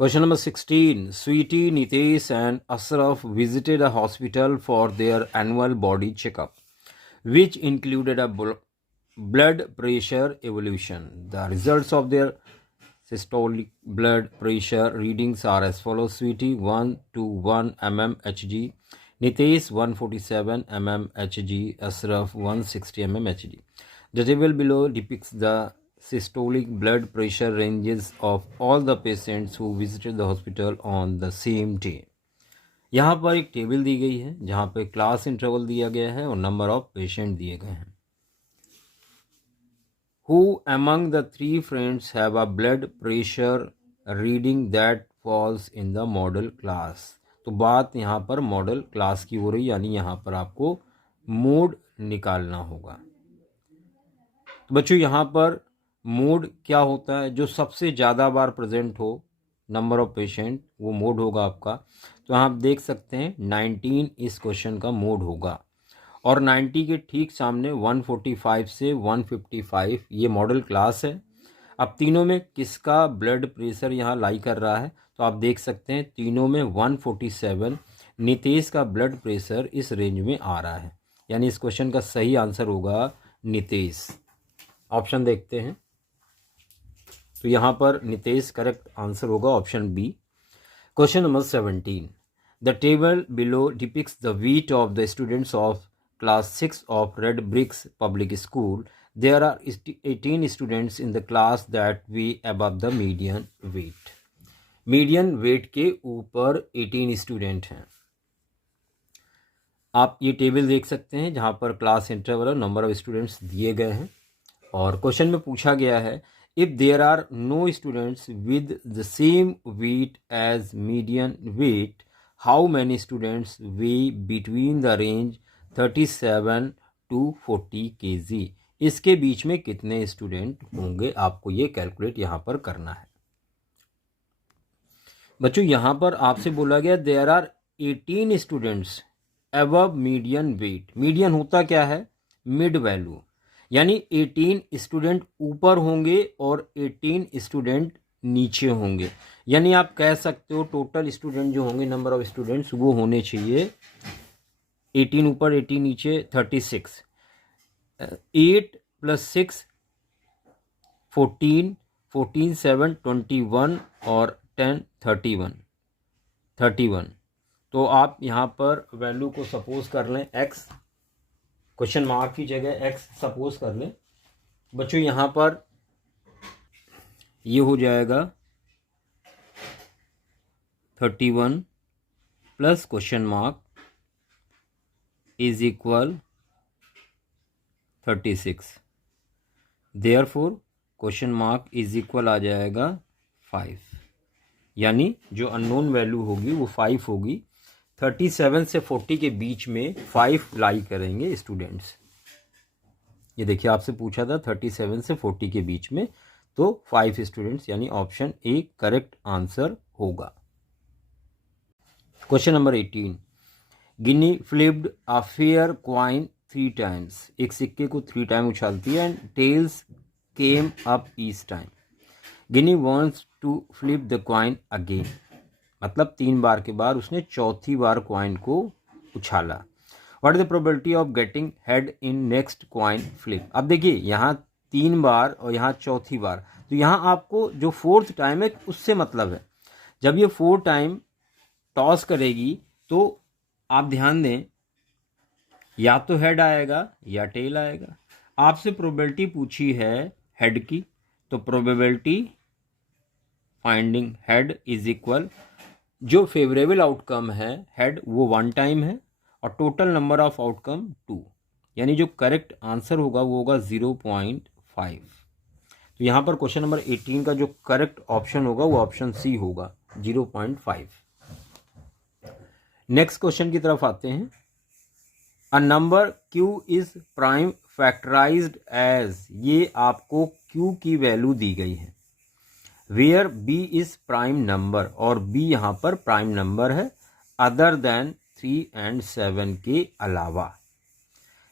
Question number 16. Sweetie, Nitesh and Ashraf visited a hospital for their annual body checkup, which included a blood pressure evaluation. The results of their systolic blood pressure readings are as follows. Sweetie 121 mmHg, Nitesh 147 mmHg, Ashraf 160 mmHg. The table below depicts the systolic blood pressure ranges of all the patients who visited the hospital on the same day. यहाँ पर एक table दी गई है जहाँ पे class interval दिया गया है और नंबर ऑफ पेशेंट दिए गए हैं. Who among the three friends have a blood pressure reading that falls in the model class? तो बात यहाँ पर मॉडल क्लास की हो रही, यानी यहाँ पर आपको मोड निकालना होगा. तो बच्चों यहाँ पर मोड क्या होता है? जो सबसे ज़्यादा बार प्रेजेंट हो नंबर ऑफ पेशेंट, वो मोड होगा आपका. तो आप देख सकते हैं 19 इस क्वेश्चन का मोड होगा और 90 के ठीक सामने 145 से 155 ये मॉडल क्लास है. अब तीनों में किसका ब्लड प्रेशर यहाँ लाई कर रहा है? तो आप देख सकते हैं तीनों में 147 नितेश का ब्लड प्रेशर इस रेंज में आ रहा है, यानी इस क्वेश्चन का सही आंसर होगा नितेश. ऑप्शन देखते हैं तो यहाँ पर नितेश करेक्ट आंसर होगा option B. Question number 17. The table below depicts the weight of the students of class 6 of Red Bricks Public School. There are 18 students in the class that weigh above the median weight. Median weight के ऊपर 18 student हैं. आप ये table देख सकते हैं जहाँ पर क्लास इंटरवल और नंबर ऑफ स्टूडेंट्स दिए गए हैं और क्वेश्चन में पूछा गया है if there are no students with the same weight as median weight, how many students weigh between the range 37 to 40 kg. इसके बीच में कितने स्टूडेंट होंगे, आपको ये कैलकुलेट यहाँ पर करना है. बच्चों यहाँ पर आपसे बोला गया there are 18 students above median weight. Median होता क्या है? मिड वैल्यू, यानी 18 स्टूडेंट ऊपर होंगे और 18 स्टूडेंट नीचे होंगे. यानी आप कह सकते हो टोटल स्टूडेंट जो होंगे नंबर ऑफ स्टूडेंट्स वो होने चाहिए 18 ऊपर 18 नीचे 36. 8 + 6 14, 14 7 21 और 10 31. तो आप यहाँ पर वैल्यू को सपोज कर लें x, क्वेश्चन मार्क की जगह x सपोज कर लें. बच्चों यहाँ पर ये हो जाएगा 31 plus question mark is equal 36. Therefore question mark is equal आ जाएगा 5, यानी जो अननोन वैल्यू होगी वो 5 होगी. 37 से 40 के बीच में 5 लाई करेंगे स्टूडेंट्स. ये देखिए आपसे पूछा था 37 से 40 के बीच में, तो 5 स्टूडेंट्स, यानी ऑप्शन ए करेक्ट आंसर होगा. Question number 18. Ginny flipped a fair coin 3 times. एक सिक्के को 3 टाइम उछालती है and tails came up each time. Ginny wants to flip the coin again, मतलब 3 बार के बाद उसने चौथी बार क्वाइन को उछाला. What is the probability of getting head in next coin flip? अब देखिए यहाँ 3 बार और यहाँ चौथी बार, तो यहाँ आपको जो 4th टाइम है उससे मतलब है. जब ये 4 टाइम टॉस करेगी तो आप ध्यान दें या तो हेड आएगा या टेल आएगा. आपसे प्रोबेबिलिटी पूछी है हेड की, तो probability finding head is equal, जो फेवरेबल आउटकम है हेड वो 1 टाइम है और टोटल नंबर ऑफ आउटकम 2, यानी जो करेक्ट आंसर होगा वो होगा 0.5. तो यहाँ पर क्वेश्चन नंबर 18 का जो करेक्ट ऑप्शन होगा वो ऑप्शन सी होगा 0.5. नेक्स्ट क्वेश्चन की तरफ आते हैं. A number q is prime factorized as, ये आपको q की वैल्यू दी गई है. Where b is prime number, और b यहाँ पर प्राइम नंबर है अदर देन 3 and 7 के अलावा.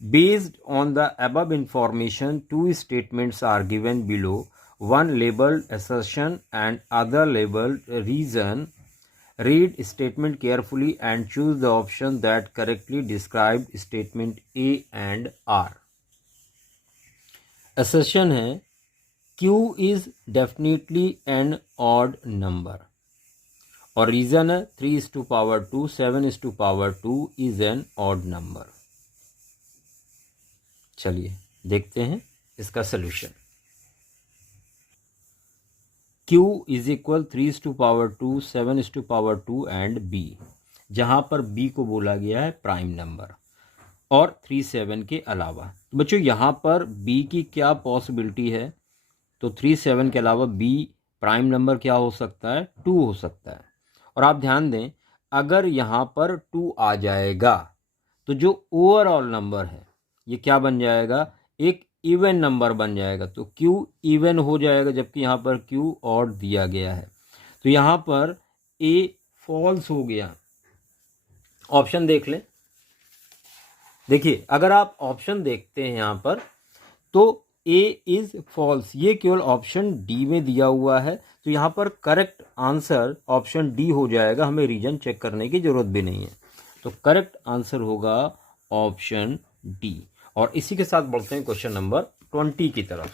Based on the above information 2 statements are given below one labeled assertion and other labeled reason. Read statement carefully and choose the option that correctly described statement A and R. Assertion है Q is definitely an odd number और reason है 3:2 7:2 is an odd number. चलिए देखते हैं इसका solution. Q is equal 3:2 7:2 and B, जहाँ पर B को बोला गया है प्राइम नंबर और 3 7 के अलावा. बच्चों यहाँ पर B की क्या पॉसिबिलिटी है, तो 3 7 के अलावा B प्राइम नंबर क्या हो सकता है, 2 हो सकता है. और आप ध्यान दें अगर यहाँ पर 2 आ जाएगा तो जो ओवरऑल नंबर है ये क्या बन जाएगा, एक इवन नंबर बन जाएगा. तो Q इवन हो जाएगा जबकि यहाँ पर Q ऑड दिया गया है. तो यहाँ पर A फॉल्स हो गया. ऑप्शन देख लें. देखिए अगर आप ऑप्शन देखते हैं यहाँ पर तो A इज फॉल्स, ये केवल ऑप्शन डी में दिया हुआ है. तो यहाँ पर करेक्ट आंसर ऑप्शन डी हो जाएगा, हमें रीजन चेक करने की जरूरत भी नहीं है. तो करेक्ट आंसर होगा ऑप्शन डी. और इसी के साथ बढ़ते हैं क्वेश्चन नंबर 20 की तरफ.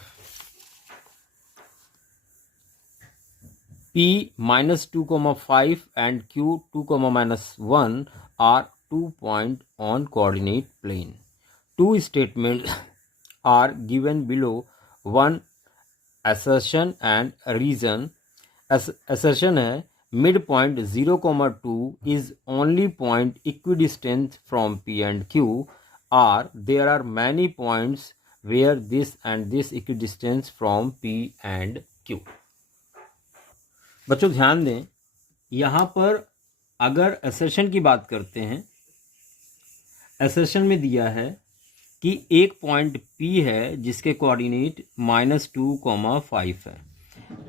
P -2,5 and Q 2,-1 are 2 points on coordinate plane. Two statements are given below. One assertion and reason. Assertion है midpoint 0,2 is only point equidistant from P and Q. Or there are many points where this and this equidistant from P and Q. बच्चों ध्यान दें यहाँ पर अगर assertion की बात करते हैं, assertion में दिया है कि एक पॉइंट P है जिसके कोऑर्डिनेट -2,5 है,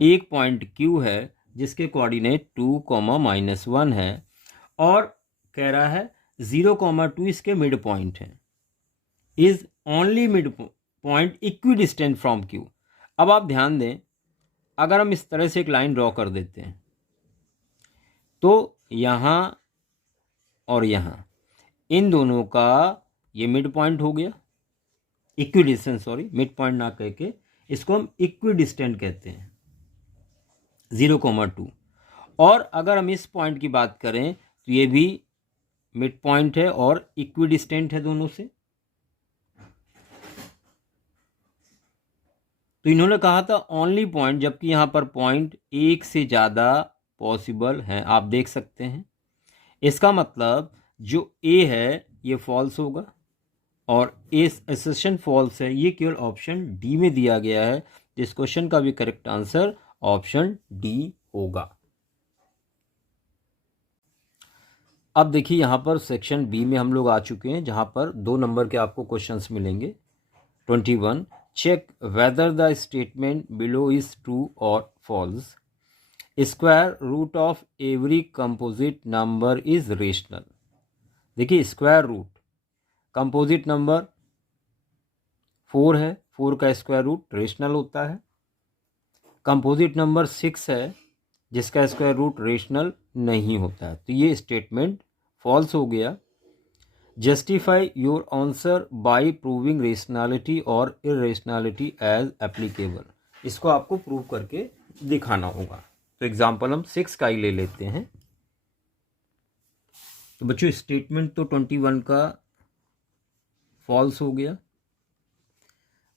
एक पॉइंट Q है जिसके कोऑर्डिनेट 2,-1 है और कह रहा है 0,2 इसके मिड पॉइंट है. Is only mid point equidistant from Q. अब आप ध्यान दें अगर हम इस तरह से एक लाइन ड्रॉ कर देते हैं तो यहाँ और यहाँ इन दोनों का ये मिड पॉइंट हो गया, इक्विडिस्टेंट, सॉरी मिड पॉइंट ना कह के इसको हम इक्विडिस्टेंट कहते हैं 0,2. और अगर हम इस पॉइंट की बात करें तो ये भी मिड पॉइंट है और इक्विडिस्टेंट है दोनों से. तो इन्होंने कहा था ओनली पॉइंट, जबकि यहाँ पर पॉइंट एक से ज़्यादा पॉसिबल हैं, आप देख सकते हैं. इसका मतलब जो A है ये फॉल्स होगा और इस असर्शन फॉल्स है, ये केवल ऑप्शन डी में दिया गया है. इस क्वेश्चन का भी करेक्ट आंसर ऑप्शन डी होगा. अब देखिए यहाँ पर सेक्शन बी में हम लोग आ चुके हैं जहाँ पर 2 नंबर के आपको क्वेश्चंस मिलेंगे. 21. Check whether the statement below is true or false. Square root of every composite number is rational. देखिए स्क्वायर रूट कंपोजिट नंबर 4 है, 4 का स्क्वायर रूट रेशनल होता है. कंपोजिट नंबर 6 है जिसका स्क्वायर रूट रेशनल नहीं होता है. तो ये स्टेटमेंट फॉल्स हो गया. Justify your answer by proving rationality और इरेशनैलिटी एज एप्लीकेबल. इसको आपको प्रूव करके दिखाना होगा. तो एग्जांपल हम 6 का ही ले लेते हैं. तो बच्चों स्टेटमेंट तो 21 का फॉल्स हो गया.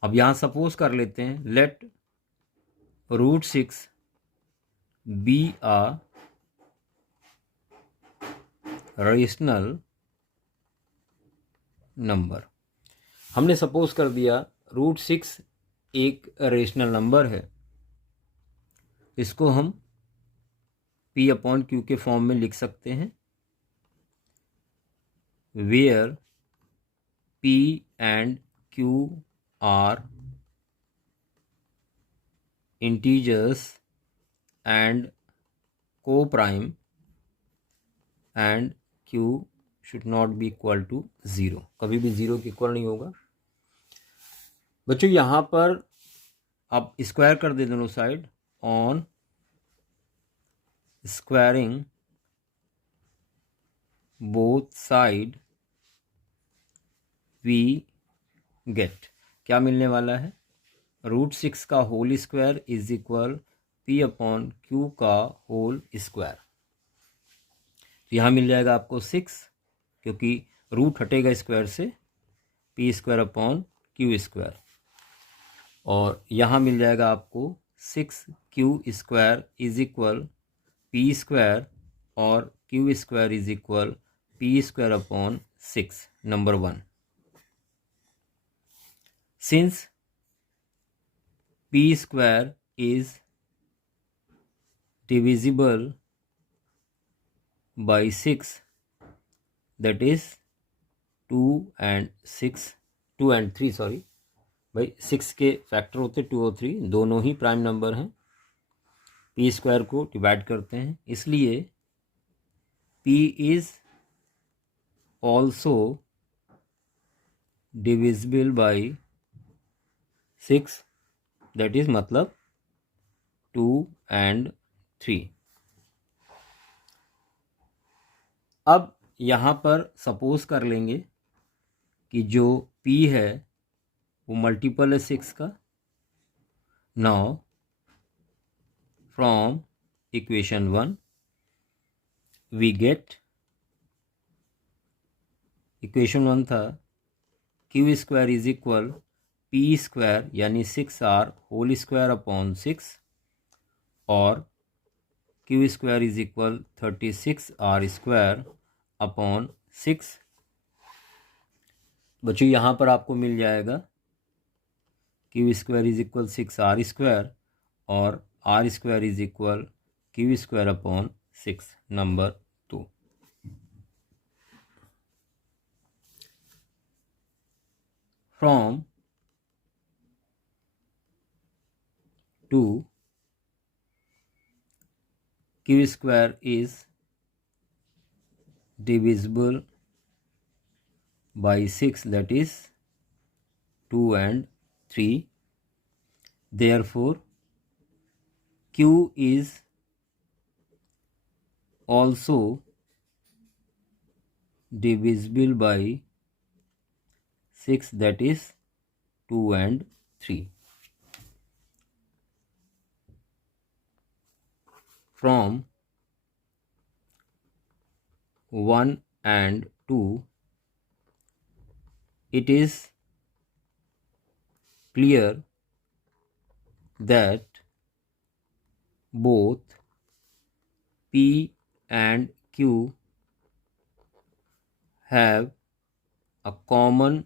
अब यहां सपोज कर लेते हैं late √6 B a rational number. हमने सपोज कर दिया √6 एक रेशनल नंबर है. इसको हम P/Q के फॉर्म में लिख सकते हैं where P and Q are integers and co-prime and Q should not be equal to 0. कभी भी 0 के इक्वल नहीं होगा. बच्चों यहाँ पर अब स्क्वायर कर दे दोनों side, on squaring both side we get, क्या मिलने वाला है, √6 का whole square is equal P/Q का होल स्क्वायर। तो यहाँ मिल जाएगा आपको 6, क्योंकि रूट हटेगा स्क्वायर से, P²/Q²। और यहाँ मिल जाएगा आपको 6Q² इज इक्वल P² और Q² is equal P²/6, number 1। Since P² is divisible by 6, that is 2 and 3, sorry भाई 6 के फैक्टर होते 2 और 3, दोनों ही प्राइम नंबर हैं। P² को डिवाइड करते हैं, इसलिए P is also divisible by 6, that is मतलब 2 and 3। अब यहाँ पर सपोज कर लेंगे कि जो P है वो मल्टीपल है 6 का। Now from equation 1 we get, equation 1 था Q² इज इक्वल P² यानी 6R होल स्क्वायर अपॉन 6 और Q² is equal 36R² upon 6। बच्चों यहाँ पर आपको मिल जाएगा Q² इज इक्वल 6R² और R² is equal Q² upon 6, number 2। From 2 Q² is divisible by 6, that is 2 and 3, therefore Q is also divisible by 6, that is 2 and 3। From 1 and 2 it is clear that both P and Q have a common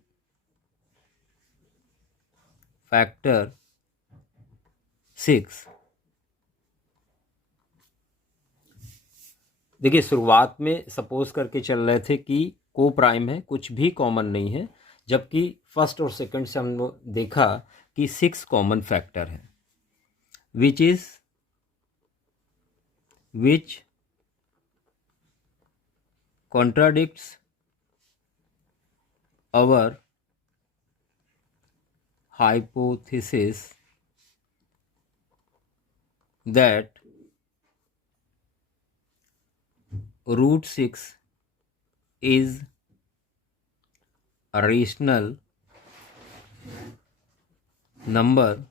factor 6। देखिए शुरुआत में suppose करके चल रहे थे कि को prime है, कुछ भी कॉमन नहीं है, जबकि फर्स्ट और सेकंड से हमने देखा कि 6 कॉमन फैक्टर है, which contradicts our hypothesis that √6 is a rational number,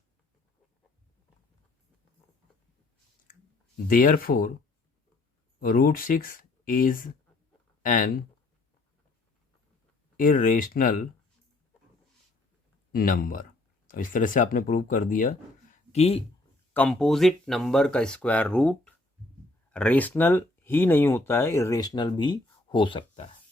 therefore √6 is an irrational number. तो इस तरह से आपने प्रूव कर दिया कि कंपोजिट नंबर का स्क्वायर रूट रेशनल ही नहीं होता है, इरेशनल भी हो सकता है।